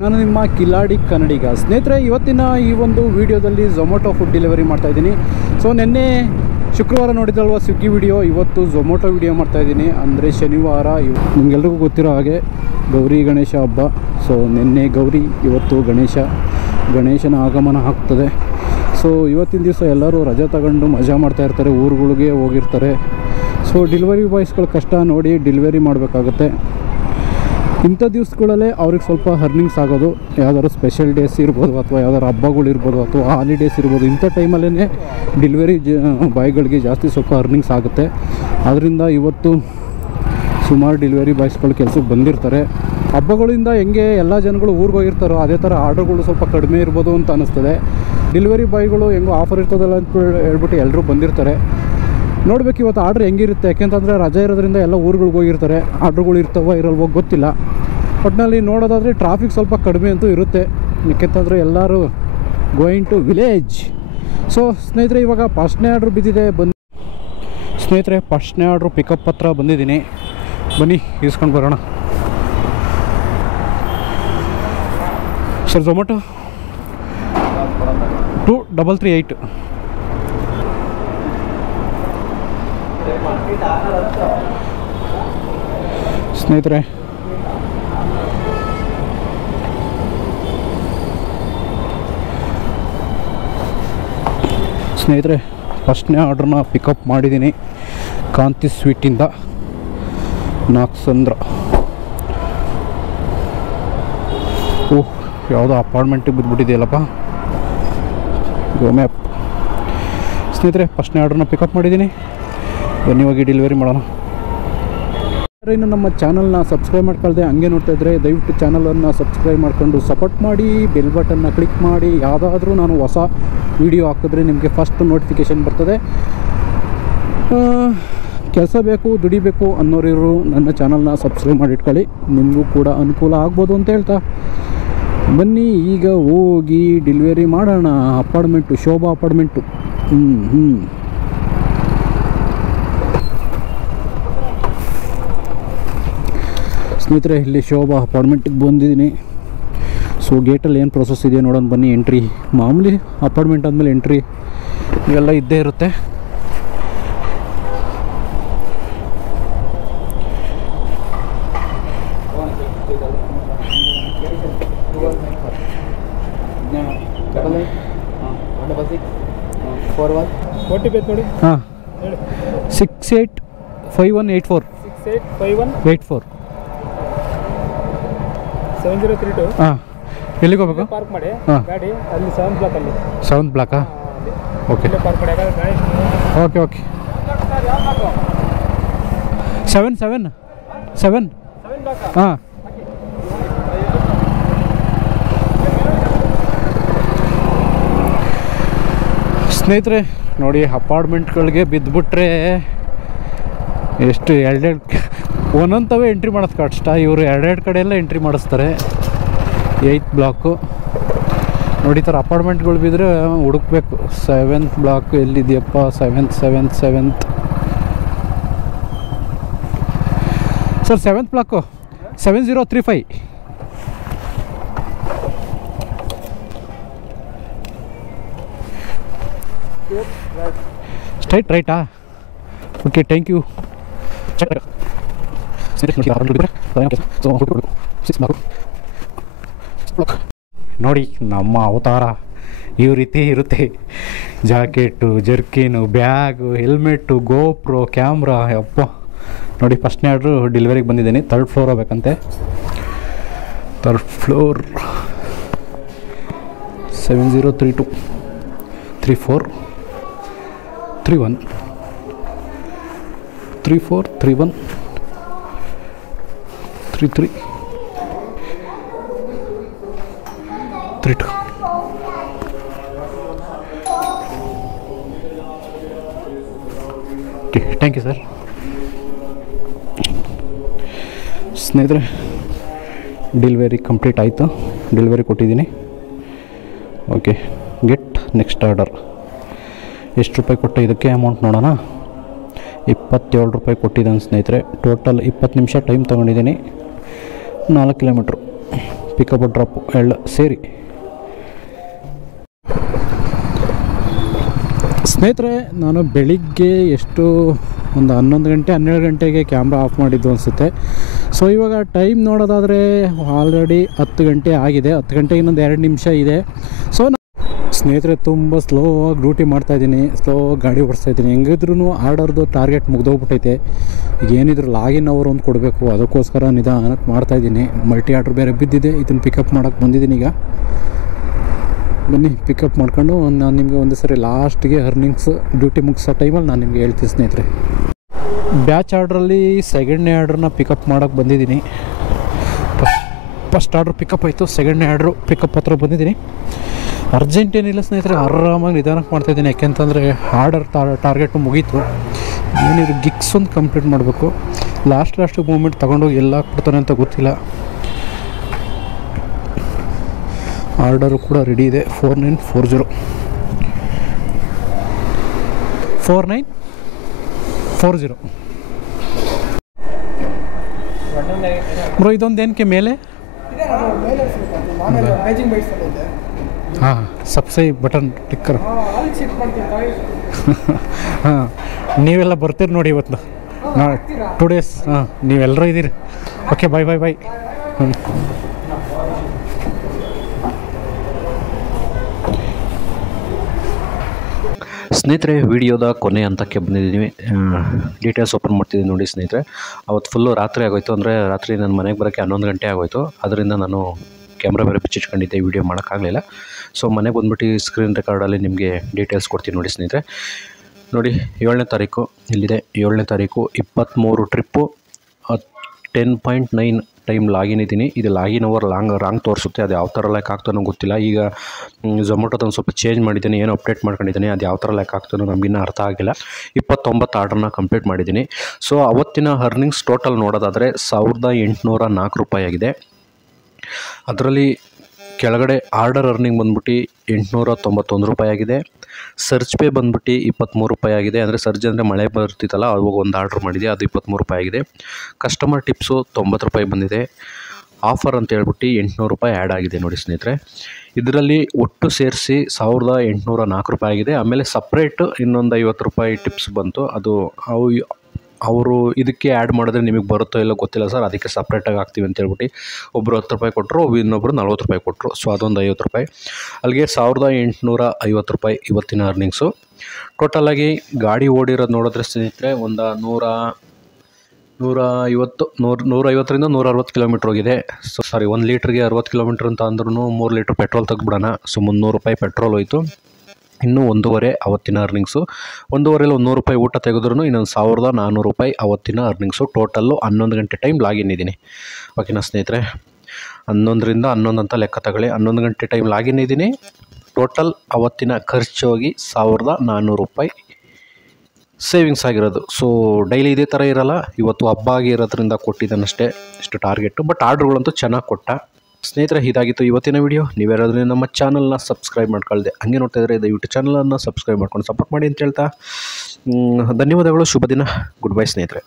ನಾನು ನಿಮ್ಮ ಕಿಲಾಡಿ ಕನ್ನಡಿಗ ಸ್ನೇಹಿತರೆ, ಇವತ್ತಿನ ಈ ಒಂದು ವಿಡಿಯೋದಲ್ಲಿ ಝೊಮ್ಯಾಟೊ ಫುಡ್ ಡೆಲಿವರಿ ಮಾಡ್ತಾಯಿದ್ದೀನಿ. ಸೊ ನಿನ್ನೆ ಶುಕ್ರವಾರ ನೋಡಿದಲ್ವ ಸ್ವಿಗ್ಗಿ ವಿಡಿಯೋ, ಇವತ್ತು ಝೊಮ್ಯಾಟೊ ವಿಡಿಯೋ ಮಾಡ್ತಾಯಿದ್ದೀನಿ. ಅಂದರೆ ಶನಿವಾರ. ನಿಮಗೆಲ್ರಿಗೂ ಗೊತ್ತಿರೋ ಹಾಗೆ ಗೌರಿ ಗಣೇಶ ಹಬ್ಬ. ಸೊ ನಿನ್ನೆ ಗೌರಿ, ಇವತ್ತು ಗಣೇಶನ ಆಗಮನ ಆಗ್ತದೆ. ಸೊ ಇವತ್ತಿನ ದಿವಸ ಎಲ್ಲರೂ ರಜೆ ತಗೊಂಡು ಮಜಾ ಮಾಡ್ತಾಯಿರ್ತಾರೆ, ಊರುಗಳಿಗೆ ಹೋಗಿರ್ತಾರೆ. ಸೊ ಡೆಲಿವರಿ ಬಾಯ್ಸ್ಗಳ ಕಷ್ಟ ನೋಡಿ ಡೆಲಿವರಿ ಮಾಡಬೇಕಾಗುತ್ತೆ. ಇಂಥ ದಿವಸಗಳಲ್ಲೇ ಅವ್ರಿಗೆ ಸ್ವಲ್ಪ ಅರ್ನಿಂಗ್ಸ್ ಆಗೋದು. ಯಾವ್ದಾದ್ರು ಸ್ಪೆಷಲ್ ಡೇಸ್ ಇರ್ಬೋದು, ಅಥವಾ ಯಾವ್ದಾದ್ರು ಹಬ್ಬಗಳಿರ್ಬೋದು, ಅಥವಾ ಹಾಲಿಡೇಸ್ ಇರ್ಬೋದು. ಇಂಥ ಟೈಮಲ್ಲೇ ಡೆಲಿವರಿ ಬಾಯ್ಗಳಿಗೆ ಜಾಸ್ತಿ ಸ್ವಲ್ಪ ಅರ್ನಿಂಗ್ಸ್ ಆಗುತ್ತೆ. ಆದ್ದರಿಂದ ಇವತ್ತು ಸುಮಾರು ಡೆಲಿವರಿ ಬಾಯ್ಸ್ಗಳು ಕೆಲಸಕ್ಕೆ ಬಂದಿರ್ತಾರೆ. ಹಬ್ಬಗಳಿಂದ ಹೆಂಗೆ ಎಲ್ಲ ಜನಗಳು ಊರಿಗೆ ಹೋಗಿರ್ತಾರೋ ಅದೇ ಥರ ಆರ್ಡರ್ಗಳು ಸ್ವಲ್ಪ ಕಡಿಮೆ ಇರ್ಬೋದು ಅಂತ ಅನ್ನಿಸ್ತದೆ. ಡೆಲಿವರಿ ಬಾಯ್ಗಳು ಹೆಂಗೋ ಆಫರ್ ಇರ್ತದಲ್ಲ ಅಂತ ಹೇಳ್ಬಿಟ್ಟು ಎಲ್ಲರೂ ಬಂದಿರ್ತಾರೆ. ನೋಡ್ಬೇಕು ಇವತ್ತು ಆರ್ಡ್ರ್ ಹೆಂಗಿರುತ್ತೆ. ಯಾಕೆಂತಂದರೆ ರಜೆ ಇರೋದ್ರಿಂದ ಎಲ್ಲ ಊರುಗಳಿಗೆ ಹೋಗಿರ್ತಾರೆ. ಆರ್ಡ್ರುಗಳು ಇರ್ತವೋ ಇರಲ್ವೋ ಗೊತ್ತಿಲ್ಲ. ಒಟ್ಟಿನಲ್ಲಿ ನೋಡೋದಾದರೆ ಟ್ರಾಫಿಕ್ ಸ್ವಲ್ಪ ಕಡಿಮೆ ಅಂತೂ ಇರುತ್ತೆ. ಯಾಕೆಂತಂದರೆ ಎಲ್ಲರೂ ಗೋಯಿಂಗ್ ಟು ವಿಲೇಜ್. ಸೊ ಸ್ನೇಹಿತರೆ, ಇವಾಗ ಫಸ್ಟ್ನೇ ಆರ್ಡ್ರ್ ಬಿದ್ದಿದೆ. ಸ್ನೇಹಿತರೆ, ಫಸ್ಟ್ನೇ ಆರ್ಡ್ರು ಪಿಕಪ್ ಹತ್ರ ಬಂದಿದ್ದೀನಿ. ಬನ್ನಿ ಇಸ್ಕೊಂಡು ಬರೋಣ. Sir, Zomato 2338. ಸ್ನೇಹಿತರೆ, ಫಸ್ಟ್ನೇ ಆರ್ಡ್ರನ್ನ ಪಿಕಪ್ ಮಾಡಿದ್ದೀನಿ ಕಾಂತಿ ಸ್ವೀಟಿಂದ. ನಾಕ್ಸಂದ್ರ. ಓಹ್, ಯಾವುದೋ ಅಪಾರ್ಟ್ಮೆಂಟಿಗೆ ಬಿದ್ದುಬಿಟ್ಟಿದೆಯಲ್ಲಪ್ಪ. ಗೋಮ್ಯಾಪ್. ಸ್ನೇಹಿತರೆ, ಫಸ್ಟ್ನೇ ಆರ್ಡ್ರನ್ನ ಪಿಕಪ್ ಮಾಡಿದ್ದೀನಿ. ಬನ್ನಿ ಹೋಗಿ ಡೆಲಿವರಿ ಮಾಡೋಣ. ಇನ್ನು ನಮ್ಮ ಚಾನಲ್ನ ಸಬ್ಸ್ಕ್ರೈಬ್ ಮಾಡ್ಕೊಳ್ದೆ ಹಂಗೆ ನೋಡ್ತಾ ಇದ್ದರೆ ದಯವಿಟ್ಟು ಚಾನಲನ್ನು ಸಬ್ಸ್ಕ್ರೈಬ್ ಮಾಡ್ಕೊಂಡು ಸಪೋರ್ಟ್ ಮಾಡಿ, ಬೆಲ್ ಬಟನ್ನ ಕ್ಲಿಕ್ ಮಾಡಿ. ಯಾವುದಾದ್ರೂ ನಾನು ಹೊಸ ವಿಡಿಯೋ ಹಾಕಿದ್ರೆ ನಿಮಗೆ ಫಸ್ಟ್ ನೋಟಿಫಿಕೇಷನ್ ಬರ್ತದೆ. ಕೆಲಸ ಬೇಕು, ದುಡಿಬೇಕು ಅನ್ನೋರಿರು ನನ್ನ ಚಾನಲ್ನ ಸಬ್ಸ್ಕ್ರೈಬ್ ಮಾಡಿ ಇಟ್ಕೊಳ್ಳಿ. ನಿಮಗೂ ಕೂಡ ಅನುಕೂಲ ಆಗ್ಬೋದು ಅಂತ ಹೇಳ್ತಾ ಬನ್ನಿ ಈಗ ಹೋಗಿ ಡೆಲಿವರಿ ಮಾಡೋಣ. Apartment, Shobha apartment. ಸ್ನೇಹಿತರೆ, ಇಲ್ಲಿ ಶೋಭಾ ಅಪಾರ್ಟ್ಮೆಂಟಿಗೆ ಬಂದಿದ್ದೀನಿ. ಸೊ ಗೇಟಲ್ಲಿ ಏನು ಪ್ರೊಸೆಸ್ ಇದೆ ನೋಡೋಣ ಬನ್ನಿ. ಎಂಟ್ರಿ ಮಾಮೂಲಿ, ಅಪಾರ್ಟ್ಮೆಂಟ್ ಆದಮೇಲೆ ಎಂಟ್ರಿ ಇವೆಲ್ಲ ಇದ್ದೇ ಇರುತ್ತೆ. ಹಾಂ, 685184. 685184. 7032. ಹಾಂ, ಎಲ್ಲಿಗೆ ಹೋಗ್ಬೇಕು? ಪಾರ್ಕ್ ಮಾಡಿ. ಹಾಂ, ಗಾಡಿ ಅಲ್ಲಿ 7th ಬ್ಲಾಕ್ ಅಲ್ಲಿ. 7th ಬ್ಲಾಕಾ? ಓಕೆ ಪಾರ್ಕ್ ಮಾಡಿ. Okay okay. 7 ಹಾಂ. ಸ್ನೇಹಿತರೆ ನೋಡಿ, ಅಪಾರ್ಟ್ಮೆಂಟ್ಗಳಿಗೆ ಬಿದ್ದುಬಿಟ್ರೆ ಎಷ್ಟು ಎರಡೆರಡು ಒಂದೊಂದವೇ ಎಂಟ್ರಿ ಮಾಡೋದು ಕಷ್ಟ. ಇವರು ಎರಡೆರಡು ಕಡೆ ಎಲ್ಲ ಎಂಟ್ರಿ ಮಾಡಿಸ್ತಾರೆ. 8th ಬ್ಲಾಕು ನೋಡಿ. ಈ ಥರ ಅಪಾರ್ಟ್ಮೆಂಟ್ಗಳು ಬಿದ್ದರೆ ಹುಡುಕ್ಬೇಕು. 7th ಬ್ಲಾಕು ಎಲ್ಲಿದೆಯಪ್ಪ? 7th sir, 7th block 7035. Straight ರೈಟಾ? Okay, thank you. ನೋಡಿ ನಮ್ಮ ಅವತಾರ ಈ ರೀತಿ ಇರುತ್ತೆ. Jacket, jerkin, bag, helmet, GoPro, camera. ಅಪ್ಪ ನೋಡಿ, ಫಸ್ಟ್ನೇ ಆರ್ಡ್ರು ಡೆಲಿವರಿಗೆ ಬಂದಿದ್ದೀನಿ. 3rd ಫ್ಲೋರ್ ಹೋಗ್ಬೇಕಂತೆ. 3rd floor 7032 3431 3431 33 32. Okay, thank you sir. ಸ್ನೇಹಿತರೆ, ಡೆಲಿವರಿ ಕಂಪ್ಲೀಟ್ ಆಯಿತು. ಡೆಲಿವರಿ ಕೊಟ್ಟಿದ್ದೀನಿ. Okay, get next order. ಎಷ್ಟು ರೂಪಾಯಿ ಕೊಟ್ಟು ಇದಕ್ಕೆ ಅಮೌಂಟ್ ನೋಡೋಣ. 27 ರೂಪಾಯಿ ಕೊಟ್ಟಿದ್ದಾನೆ ಸ್ನೇಹಿತರೆ. ಟೋಟಲ್ 20 ನಿಮಿಷ ಟೈಮ್ ತೊಗೊಂಡಿದ್ದೀನಿ. 4 ಕಿಲೋಮೀಟ್ರು. ಪಿಕಪ್ ಡ್ರಾಪು ಎಲ್ಲ ಸೇರಿ. ಸ್ನೇಹಿತರೆ, ನಾನು ಬೆಳಿಗ್ಗೆ ಎಷ್ಟು ಒಂದು 11 ಗಂಟೆ 12 ಗಂಟೆಗೆ ಕ್ಯಾಮ್ರಾ ಆಫ್ ಮಾಡಿದ್ದು ಅನಿಸುತ್ತೆ. ಸೊ ಇವಾಗ ಟೈಮ್ ನೋಡೋದಾದರೆ ಆಲ್ರೆಡಿ 10 ಗಂಟೆ ಆಗಿದೆ. 10 ಗಂಟೆಗೆ ಇನ್ನೊಂದು 2 ನಿಮಿಷ ಇದೆ. ಸೊ ಸ್ನೇಹಿತರೆ, ತುಂಬ ಸ್ಲೋ ಆಗಿ ಡ್ಯೂಟಿ ಮಾಡ್ತಾಯಿದ್ದೀನಿ, ಸ್ಲೋ ಗಾಡಿ ಓಡಿಸ್ತಾಯಿದ್ದೀನಿ. ಹೆಂಗಿದ್ರೂ ಆರ್ಡರ್ದು ಟಾರ್ಗೆಟ್ ಮುಗ್ದೋಗ್ಬಿಟ್ಟೈತೆ. ಏನಿದ್ರು ಲಾಗಿನ್ ಅವರು ಒಂದು ಕೊಡಬೇಕು, ಅದಕ್ಕೋಸ್ಕರ ನಿಧಾನಕ್ಕೆ ಮಾಡ್ತಾಯಿದ್ದೀನಿ. ಮಲ್ಟಿ ಆರ್ಡ್ರ್ ಬೇರೆ ಬಿದ್ದಿದೆ, ಇದನ್ನು ಪಿಕಪ್ ಮಾಡೋಕ್ಕೆ ಬಂದಿದ್ದೀನಿ. ಈಗ ಬನ್ನಿ ಪಿಕಪ್ ಮಾಡ್ಕೊಂಡು ನಾನು ನಿಮಗೆ ಒಂದು ಸರಿ ಲಾಸ್ಟಿಗೆ ಅರ್ನಿಂಗ್ಸ್ ಡ್ಯೂಟಿ ಮುಗಿಸೋ ಟೈಮಲ್ಲಿ ನಾನು ನಿಮಗೆ ಹೇಳ್ತೀನಿ ಸ್ನೇಹಿತರೆ. ಬ್ಯಾಚ್ ಆರ್ಡ್ರಲ್ಲಿ ಸೆಕೆಂಡ್ನೇ ಆರ್ಡ್ರನ್ನ ಪಿಕಪ್ ಮಾಡೋಕ್ಕೆ ಬಂದಿದ್ದೀನಿ. ಫಸ್ಟ್ ಆರ್ಡ್ರ್ ಪಿಕಪ್ ಆಯಿತು, ಸೆಕೆಂಡ್ನೇ ಆರ್ಡ್ರು ಪಿಕಪ್ ಹತ್ರ ಬಂದಿದ್ದೀನಿ. ಅರ್ಜೆಂಟ್ ಏನಿಲ್ಲ ಸ್ನೇಹಿತರೆ, ಆರಾಮಾಗಿ ನಿಧಾನಕ್ಕೆ ಮಾಡ್ತಾಯಿದ್ದೀನಿ. ಯಾಕೆಂತಂದರೆ ಆರ್ಡರ್ ಟಾರ್ಗೆಟು ಮುಗೀತು. ಏನಿದ್ರು ಗಿಕ್ಸ್ ಒಂದು ಕಂಪ್ಲೀಟ್ ಮಾಡಬೇಕು. ಲಾಸ್ಟ್ ಮೂಮೆಂಟ್ ತೊಗೊಂಡೋಗಿ ಎಲ್ಲ ಕೊಡ್ತಾನೆ ಅಂತ ಗೊತ್ತಿಲ್ಲ. ಆರ್ಡರು ಕೂಡ ರೆಡಿ ಇದೆ. 4940 ಬ್ರೋ, ಇದೊಂದು ಏನಕ್ಕೆ ಮೇಲೆ ಹಾಂ ಸಬ್ಸ್ಕ್ರೈಬ್ ಬಟನ್ ಟಿಕ್ಕರ್. ಹಾಂ, ನೀವೆಲ್ಲ ಬರ್ತೀರಿ ನೋಡಿ ಇವತ್ತು 2 ಡೇಸ್. ಹಾಂ, ನೀವೆಲ್ಲರೂ ಇದ್ದೀರಿ. ಓಕೆ, ಬಾಯ್. ಸ್ನೇಹಿತರೆ, ವಿಡಿಯೋದ ಕೊನೆ ಹಂತಕ್ಕೆ ಬಂದಿದ್ದೀವಿ. ಡೀಟೇಲ್ಸ್ ಓಪನ್ ಮಾಡ್ತಿದ್ದೀನಿ ನೋಡಿ ಸ್ನೇಹಿತರೆ. ಅವತ್ತು ಫುಲ್ಲು ರಾತ್ರಿ ಆಗೋಯ್ತು. ಅಂದರೆ ರಾತ್ರಿ ನನ್ನ ಮನೆಗೆ ಬರೋಕ್ಕೆ 11 ಗಂಟೆ ಆಗೋಯ್ತು. ಅದರಿಂದ ನಾನು ಕ್ಯಾಮ್ರಾ ಬೇರೆ ಬಿಚ್ಚಿಟ್ಕೊಂಡಿದ್ದೆ, ವೀಡಿಯೋ ಮಾಡೋಕ್ಕಾಗಲಿಲ್ಲ. ಸೊ ಮನೆಗೆ ಬಂದ್ಬಿಟ್ಟು ಸ್ಕ್ರೀನ್ ರೆಕಾರ್ಡಲ್ಲಿ ನಿಮಗೆ ಡೀಟೇಲ್ಸ್ ಕೊಡ್ತೀನಿ ನೋಡಿ ಸ್ನೇಹಿತರೆ. ನೋಡಿ, 7ನೇ ತಾರೀಕು ಇಲ್ಲಿದೆ. 7ನೇ ತಾರೀಕು 23 ಟ್ರಿಪ್ಪು 10.9 ಟೈಮ್ ಲಾಗಿನ್ ಇದ್ದೀನಿ. ಇದು ಲಾಗಿನ್ ಓವರ್ ರಾಂಗ್ ತೋರಿಸುತ್ತೆ. ಅದು ಯಾವ ಥರ ಲೆಕ್ಕ ಆಗ್ತಾನೋ ಗೊತ್ತಿಲ್ಲ. ಈಗ ಝೊಮೊಟೋದೊಂದು ಸ್ವಲ್ಪ ಚೇಂಜ್ ಮಾಡಿದ್ದೀನಿ, ಏನೋ ಅಪ್ಡೇಟ್ ಮಾಡ್ಕೊಂಡಿದ್ದೀನಿ. ಅದು ಯಾವ ಥರ ಲೆಕ್ಕ ಆಗ್ತಾನೋ ನಮಗಿನ್ನೂ ಅರ್ಥ ಆಗಿಲ್ಲ. 29 ಆರ್ಡ್ರನ್ನ ಕಂಪ್ಲೀಟ್ ಮಾಡಿದ್ದೀನಿ. ಸೊ ಅವತ್ತಿನ ಅರ್ನಿಂಗ್ಸ್ ಟೋಟಲ್ ನೋಡೋದಾದರೆ 1804 ರೂಪಾಯಿ ಆಗಿದೆ. ಅದರಲ್ಲಿ ಕೆಳಗಡೆ ಆರ್ಡರ್ ಅರ್ನಿಂಗ್ ಬಂದ್ಬಿಟ್ಟು 891 ರೂಪಾಯಿ ಆಗಿದೆ. ಸರ್ಚ್ ಪೇ ಬಂದ್ಬಿಟ್ಟು 23 ರೂಪಾಯಿ ಆಗಿದೆ. ಅಂದರೆ ಸರ್ಜ್ ಅಂದರೆ ಮಳೆ ಬರ್ತಿತ್ತಲ್ಲ, ಅವಾಗ ಒಂದು ಆರ್ಡ್ರ್ ಮಾಡಿದೆ, ಅದು 23 ರೂಪಾಯಿ ಆಗಿದೆ. ಕಸ್ಟಮರ್ ಟಿಪ್ಸು 90 ರೂಪಾಯಿ ಬಂದಿದೆ. ಆಫರ್ ಅಂತ ಹೇಳ್ಬಿಟ್ಟು 800 ರೂಪಾಯಿ ಆ್ಯಡ್ ಆಗಿದೆ ನೋಡಿ ಸ್ನೇಹಿತರೆ. ಇದರಲ್ಲಿ ಒಟ್ಟು ಸೇರಿಸಿ 1804 ರೂಪಾಯಿ ಆಗಿದೆ. ಆಮೇಲೆ ಸಪ್ರೇಟ್ ಇನ್ನೊಂದು 50 ರೂಪಾಯಿ ಟಿಪ್ಸ್ ಬಂತು. ಅದು ಅವರು ಇದಕ್ಕೆ ಆ್ಯಡ್ ಮಾಡಿದ್ರೆ ನಿಮಗೆ ಬರುತ್ತೋ ಇಲ್ಲೋ ಗೊತ್ತಿಲ್ಲ ಸರ್, ಅದಕ್ಕೆ ಸಪ್ರೇಟಾಗಿ ಹಾಕ್ತೀವಿ ಅಂತ ಹೇಳ್ಬಿಟ್ಟು ಒಬ್ಬರು 10 ರೂಪಾಯಿ ಕೊಟ್ಟರು, ಇನ್ನೊಬ್ಬರು 40 ರೂಪಾಯಿ ಕೊಟ್ಟರು. ಸೊ ಅದೊಂದು 50 ರೂಪಾಯಿ. ಅಲ್ಲಿಗೆ 1850 ರೂಪಾಯಿ ಇವತ್ತಿನ ಅರ್ನಿಂಗ್ಸು. ಟೋಟಲಾಗಿ ಗಾಡಿ ಓಡಿರೋದು ನೋಡಿದ್ರೆ ಸ್ನೇಹಿತರೆ ಒಂದು 150ರಿಂದ 160 ಕಿಲೋಮೀಟ್ರ್ ಹೋಗಿದೆ. ಸೊ 1 ಲೀಟ್ರಿಗೆ 60 ಕಿಲೋಮೀಟ್ರ್ ಅಂತ ಅಂದ್ರೂ 3 ಲೀಟ್ರ್ ಪೆಟ್ರೋಲ್ ತೆಗೆದ್ಬಿಡೋಣ. ಸೊ 300 ರೂಪಾಯಿ ಪೆಟ್ರೋಲ್ ಹೋಯಿತು. ಇನ್ನೂ 1.5 ಅವತ್ತಿನ ಅರ್ನಿಂಗ್ಸು. 1.5ರಲ್ಲಿ 100 ರೂಪಾಯಿ ಊಟ ತೆಗೆದ್ರೂ ಇನ್ನೊಂದು 1400 ರೂಪಾಯಿ ಅವತ್ತಿನ ಅರ್ನಿಂಗ್ಸು. ಟೋಟಲ್ಲು 11 ಗಂಟೆ ಟೈಮ್ ಲಾಗಿನ್ ಇದ್ದೀನಿ. ಓಕೆನಾ ಸ್ನೇಹಿತರೆ, 11ರಿಂದ 11 ಅಂತ ಲೆಕ್ಕ ತಗೊಳ್ಳಿ. 11 ಗಂಟೆ ಟೈಮ್ ಲಾಗಿನ್ ಇದ್ದೀನಿ. ಟೋಟಲ್ ಅವತ್ತಿನ ಖರ್ಚು ಹೋಗಿ 1400 ರೂಪಾಯಿ ಸೇವಿಂಗ್ಸ್ ಆಗಿರೋದು. ಸೊ ಡೈಲಿ ಇದೇ ಥರ ಇರೋಲ್ಲ, ಇವತ್ತು ಹಬ್ಬ ಆಗಿರೋದ್ರಿಂದ ಕೊಟ್ಟಿದ್ದಾನಷ್ಟೇ ಇಷ್ಟು ಟಾರ್ಗೆಟು. ಬಟ್ ಆರ್ಡ್ರುಗಳಂತೂ ಚೆನ್ನಾಗಿ ಕೊಟ್ಟ. ಸ್ನೇಹಿತರೆ, ಇದಾಗಿತ್ತು ಇವತ್ತಿನ ವಿಡಿಯೋ. ನೀವ್ಯಾರಾದ್ರೂ ನಮ್ಮ ಚಾನಲ್ನ ಸಬ್ಸ್ಕ್ರೈಬ್ ಮಾಡ್ಕೊಳ್ದೆ ಹಂಗೆ ನೋಡ್ತಾ ಇದ್ದರೆ ದಯವಿಟ್ಟು ಚಾನಲನ್ನು ಸಬ್ಸ್ಕ್ರೈಬ್ ಮಾಡ್ಕೊಂಡು ಸಪೋರ್ಟ್ ಮಾಡಿ ಅಂತ ಹೇಳ್ತಾ ಧನ್ಯವಾದಗಳು. ಶುಭ ದಿನ. ಗುಡ್ ಬೈ ಸ್ನೇಹಿತರೆ.